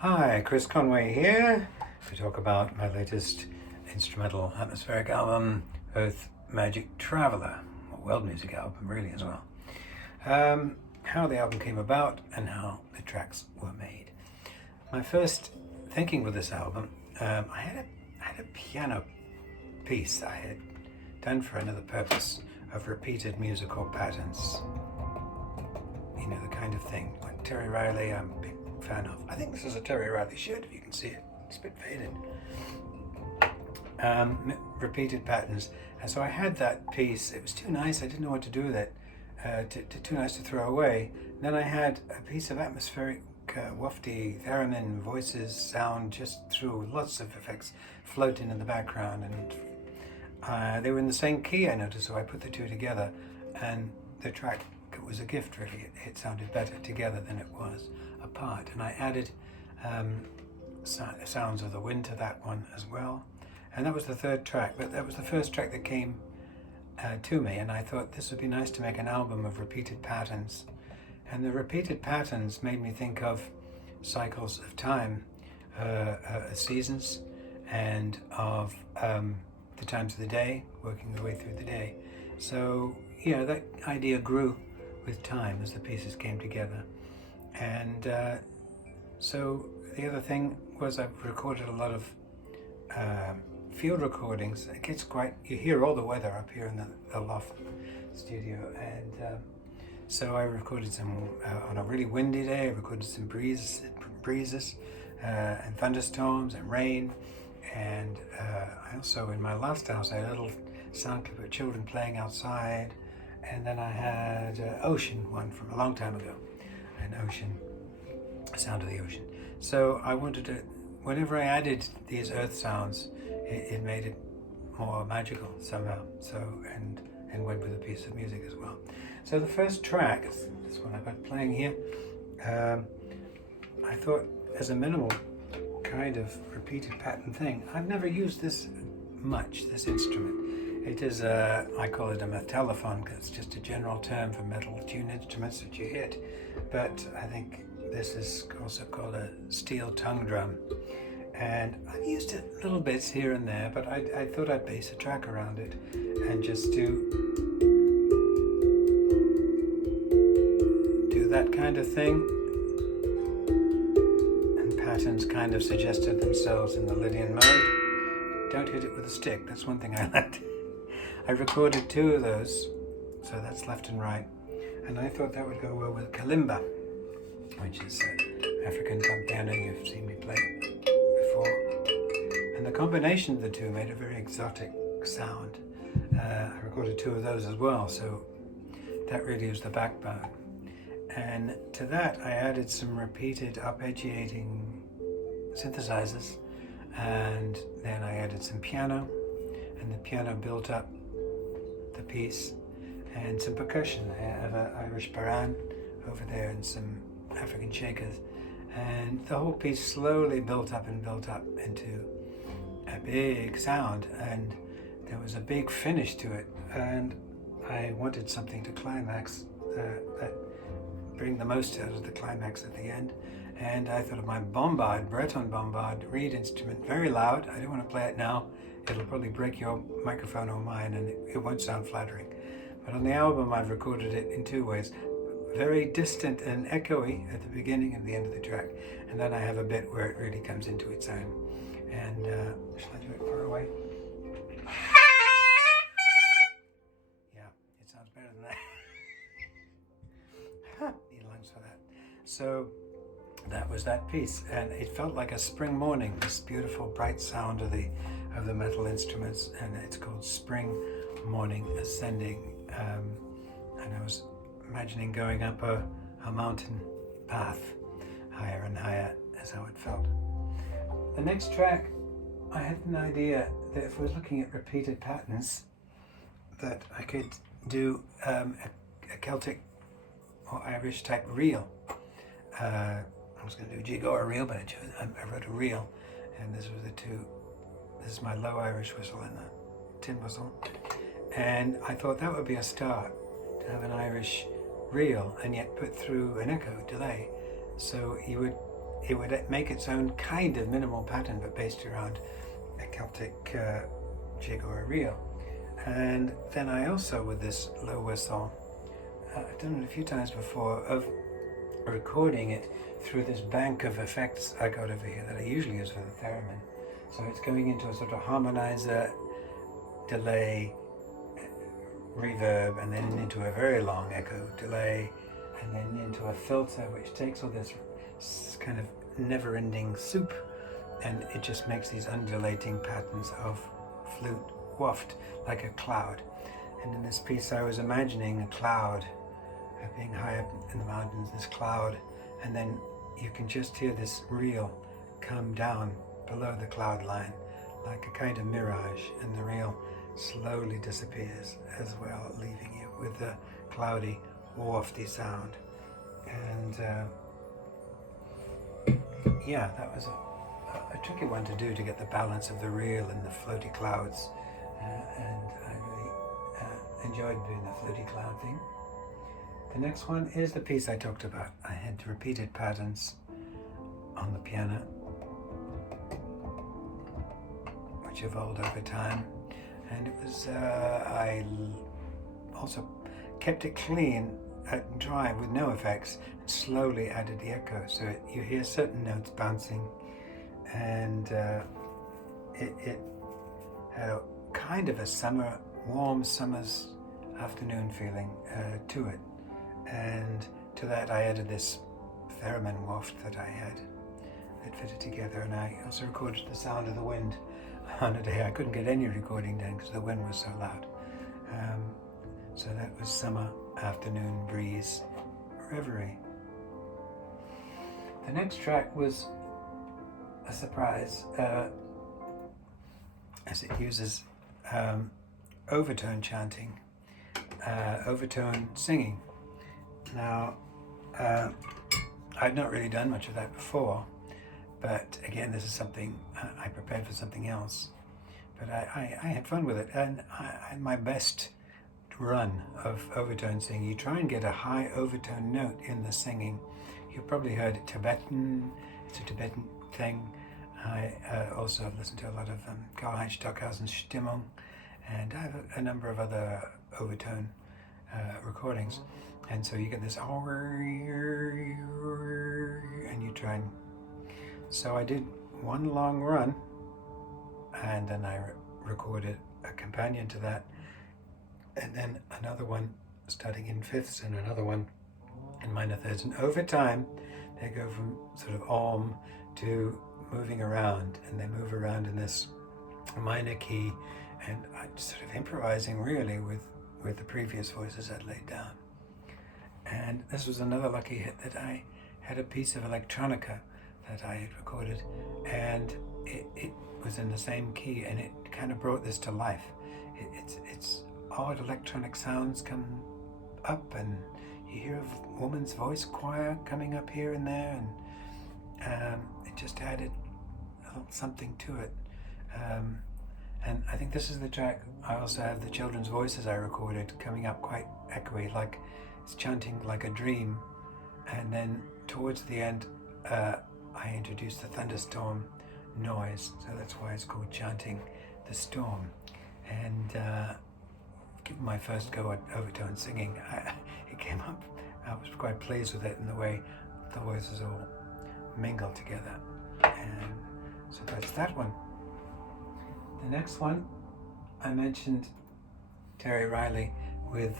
Hi, Chris Conway here to talk about my latest instrumental atmospheric album, Earth Magic Traveler, a world music album really as well. How the album came about and how the tracks were made. My first thinking with this album, I had a piano piece I had done for another purpose of repeated musical patterns. You know, the kind of thing like Terry Riley, I'm a big fan of. I think this is a Terry Riley shirt, if you can see it. It's a bit faded. Repeated patterns. And so I had that piece. It was too nice. I didn't know what to do with it. Too nice to throw away. And then I had a piece of atmospheric, wafty theremin voices sound just through lots of effects floating in the background. And they were in the same key, I noticed, so I put the two together. And the track, it was a gift, really. It sounded better together than it was apart. And I added sounds of the wind to that one as well. And that was the third track, but that was the first track that came to me, and I thought this would be nice to make an album of repeated patterns. And the repeated patterns made me think of cycles of time, seasons, and of the times of the day, working the way through the day. So, you know, that idea grew with time as the pieces came together. And so the other thing was I've recorded a lot of field recordings. It gets quite, you hear all the weather up here in the loft studio. And so I recorded some, on a really windy day, I recorded some breezes and thunderstorms and rain. And I also, in my last house, I had a little sound clip of children playing outside. And then I had ocean one from a long time ago, an ocean, sound of the ocean. So I wanted to, whenever I added these earth sounds, it made it more magical somehow. So, and went with a piece of music as well. So the first track, this one I've got playing here, I thought as a minimal kind of repeated pattern thing. I've never used this much, this instrument. It is I call it a metallophone because it's just a general term for metal tuned instruments that you hit. But I think this is also called a steel tongue drum. And I've used it little bits here and there, but I thought I'd base a track around it and just do that kind of thing. And patterns kind of suggested themselves in the Lydian mode. Don't hit it with a stick, that's one thing I liked. I recorded two of those, so that's left and right. And I thought that would go well with kalimba, which is African piano. You've seen me play it before. And the combination of the two made a very exotic sound. I recorded two of those as well, so that really is the backbone. And to that I added some repeated arpeggiating synthesizers, and then I added some piano, and the piano built up the piece, and some percussion. I have an Irish bodhran over there and some African shakers, and the whole piece slowly built up into a big sound, and there was a big finish to it, and I wanted something to climax that bring the most out of the climax at the end. And I thought of my bombarde, Breton bombarde reed instrument, very loud. I don't want to play it now. It'll probably break your microphone or mine, and it won't sound flattering. But on the album I've recorded it in two ways. Very distant and echoey at the beginning and the end of the track. And then I have a bit where it really comes into its own. And shall I do it far away? Yeah, it sounds better than that. Need lungs for that. So that was that piece, and it felt like a spring morning, this beautiful bright sound of the metal instruments, and it's called Spring Morning Ascending. And I was imagining going up a mountain path, higher and higher, is how it felt. The next track, I had an idea that if I was looking at repeated patterns, that I could do a Celtic or Irish type reel. I was going to do a jig or a reel, but I wrote a reel, and this was the two. This is my low Irish whistle and the tin whistle. And I thought that would be a start, to have an Irish reel and yet put through an echo delay. So you would it would make its own kind of minimal pattern, but based around a Celtic jig or a reel. And then I also, with this low whistle, I've done it a few times before, of recording it through this bank of effects I got over here that I usually use for the theremin. So it's going into a sort of harmonizer, delay, reverb, and then into a very long echo, delay, and then into a filter which takes all this kind of never-ending soup, and it just makes these undulating patterns of flute waft like a cloud. And in this piece I was imagining a cloud being high up in the mountains, this cloud, and then you can just hear this reel come down below the cloud line like a kind of mirage, and the reel slowly disappears as well, leaving you with the cloudy, wafty sound. And yeah, that was a tricky one to do, to get the balance of the reel and the floaty clouds, and I really enjoyed doing the floaty cloud thing. The next one is the piece I talked about. I had repeated patterns on the piano, which evolved over time, and it was I also kept it clean and dry with no effects, and slowly added the echo, so you hear certain notes bouncing, and it had a kind of a warm summer's afternoon feeling to it. And to that I added this theremin waft that I had that fitted together, and I also recorded the sound of the wind on a day I couldn't get any recording done because the wind was so loud. So that was Summer Afternoon Breeze Reverie. The next track was a surprise, as it uses overtone chanting, overtone singing. Now, I'd not really done much of that before, but again, this is something I prepared for something else. But I had fun with it, and I had my best run of overtone singing. You try and get a high overtone note in the singing. You've probably heard it Tibetan. It's a Tibetan thing. I also have listened to a lot of Karl-Heinz Stockhausen's Stimmung, and I have a number of other overtone recordings. And so you get this, and you try and... So I did one long run, and then I recorded a companion to that, and then another one starting in fifths, and another one in minor thirds. And over time, they go from sort of om to moving around, and they move around in this minor key, and I'm sort of improvising really with the previous voices I'd laid down. And this was another lucky hit, that I had a piece of electronica that I had recorded, and it was in the same key, and it kind of brought this to life. It's odd electronic sounds come up, and you hear a woman's voice choir coming up here and there, and it just added a little something to it. And I think this is the track. I also have the children's voices I recorded coming up quite echoey, like it's chanting like a dream. And then towards the end, I introduced the thunderstorm noise, so that's why it's called Chanting the Storm. And given my first go at overtone singing, it came up. I was quite pleased with it, in the way the voices all mingle together. And so that's that one. The next one, I mentioned Terry Riley with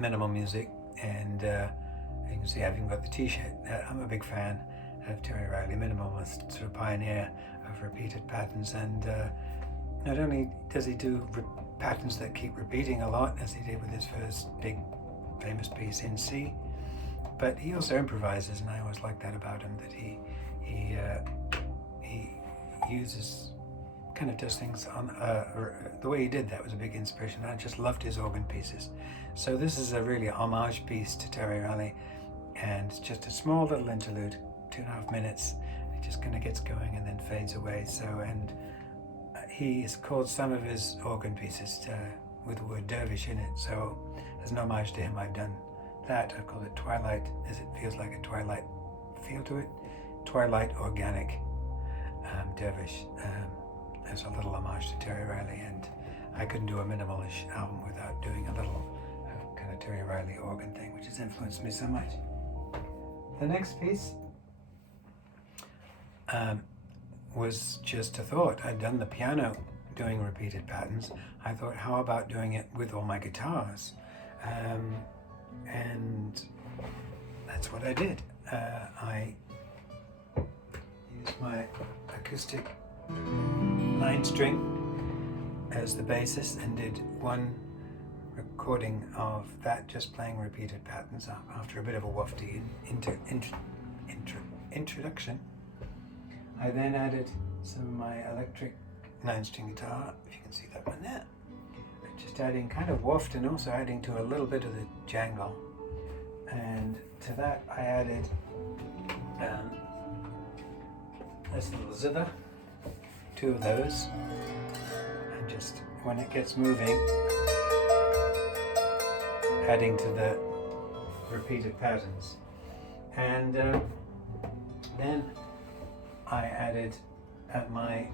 minimal music, and you can see I've even got the t-shirt. I'm a big fan of Terry Riley, minimalist, sort of pioneer of repeated patterns, and not only does he do patterns that keep repeating a lot, as he did with his first big famous piece in C, but he also improvises, and I always like that about him, that he uses, kind of does things on the way he did that was a big inspiration. I just loved his organ pieces. So this is a really homage piece to Terry Riley, and it's just a small little interlude, 2.5 minutes. It just kind of gets going and then fades away. So, and he has called some of his organ pieces with the word dervish in it. So as an homage to him, I've done that. I've called it Twilight, as it feels like a twilight feel to it. Twilight Organic Dervish. As a little homage to Terry Riley, and I couldn't do a minimalish album without doing a little kind of Terry Riley organ thing, which has influenced me so much. The next piece was just a thought. I'd done the piano doing repeated patterns. I thought, how about doing it with all my guitars? And that's what I did. I used my acoustic 9-string as the basis and did one recording of that, just playing repeated patterns after a bit of a wafty introduction. I then added some of my electric 9-string guitar, if you can see that one there, just adding kind of waft and also adding to a little bit of the jangle. And to that I added this little zither, 2 of those, and just when it gets moving, adding to the repeated patterns. And then I added my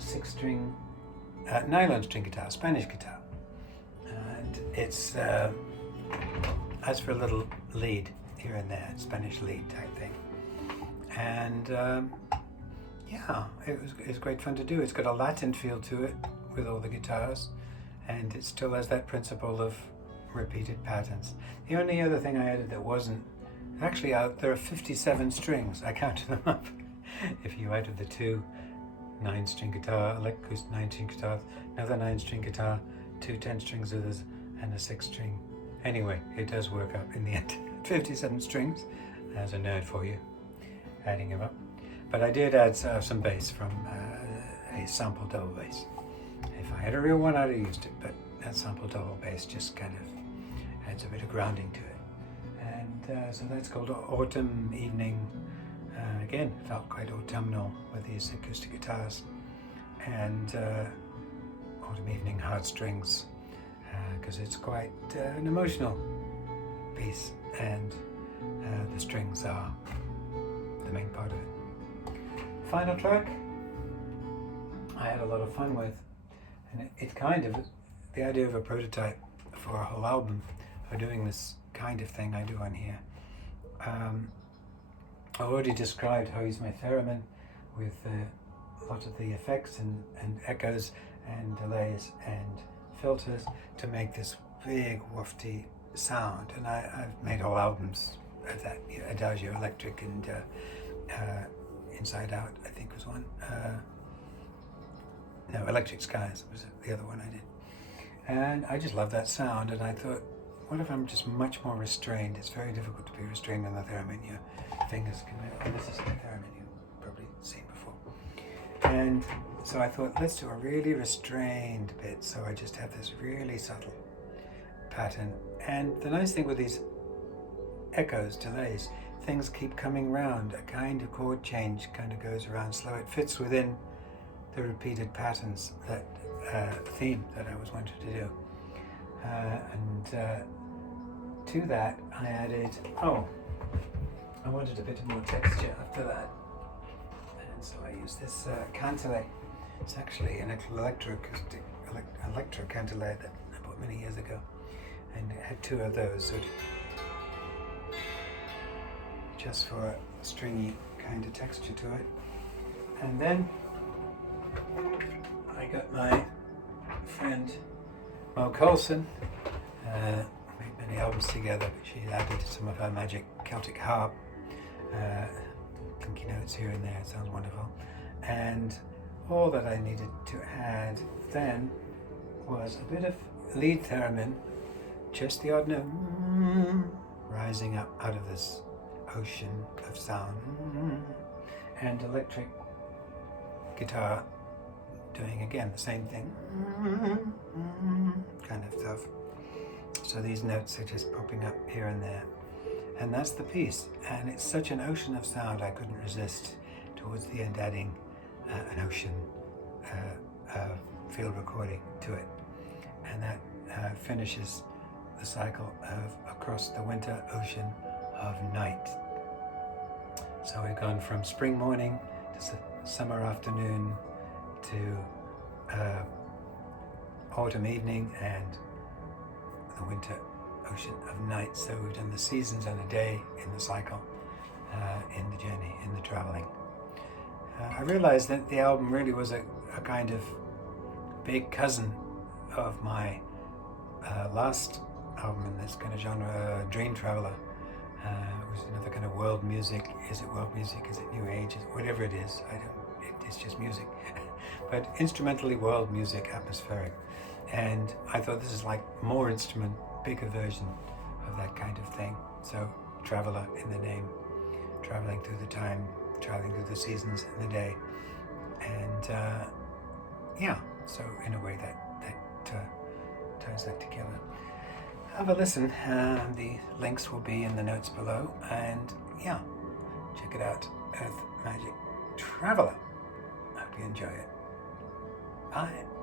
6-string nylon string guitar, Spanish guitar, and it's as for a little lead here and there, Spanish lead type thing. And yeah, it was great fun to do. It's got a Latin feel to it with all the guitars, and it still has that principle of repeated patterns. The only other thing I added that wasn't, actually there are 57 strings. I counted them up. If you added the 2 9-string guitar, electric 9-string guitar, another 9-string guitar, 2 10-string zithers, and a 6-string. Anyway, it does work up in the end. 57 strings. As a nerd for you, adding them up. But I did add some bass from a sample double bass. If I had a real one, I'd have used it, but that sample double bass just kind of adds a bit of grounding to it. And so that's called Autumn Evening. Again, felt quite autumnal with these acoustic guitars. And Autumn Evening Heartstrings, because it's quite an emotional piece, and the strings are the main part of it. Final track I had a lot of fun with, and it kind of, the idea of a prototype for a whole album, or doing this kind of thing I do on here. I already described how I use my theremin with a lot of the effects and echoes and delays and filters to make this big wafty sound, and I've made whole albums of that. Adagio Electric and Inside Out, I think was one. No, Electric Skies was the other one I did. And I just love that sound, and I thought, what if I'm just much more restrained? It's very difficult to be restrained on the theremin. Your fingers can, this is the theremin you've probably seen before. And so I thought, let's do a really restrained bit, so I just have this really subtle pattern. And the nice thing with these echoes, delays, things keep coming round. A kind of chord change kind of goes around slow. It fits within the repeated patterns, that theme that I was wanting to do. To that I added, I wanted a bit more texture after that. And so I used this kantele. It's actually an electro kantele that I bought many years ago. And it had 2 of those, so just for a stringy kind of texture to it. And then I got my friend Coulson, made many albums together, but she added some of her magic Celtic harp, clinky notes here and there. It sounds wonderful. And all that I needed to add then was a bit of lead theremin, just the odd note rising up out of this ocean of sound, and electric guitar doing again the same thing, kind of stuff. So these notes are just popping up here and there, and that's the piece. And it's such an ocean of sound, I couldn't resist towards the end adding an ocean field recording to it, and that finishes the cycle of Across the Winter Ocean of Night. So we've gone from spring morning to summer afternoon to autumn evening and the winter ocean of night. So we've done the seasons and a day in the cycle, in the journey, in the traveling. I realized that the album really was a kind of big cousin of my last album in this kind of genre, Dream Traveler. It was another kind of world music. Is it world music? Is it new age? Is it whatever it is? It's just music. But instrumentally world music, atmospheric. And I thought this is like more instrument, bigger version of that kind of thing. So traveler in the name, traveling through the time, traveling through the seasons and the day. And yeah, so in a way that ties that together. Have a listen. The links will be in the notes below, and yeah, check it out. Earth Magic Traveler. Hope you enjoy it. Bye.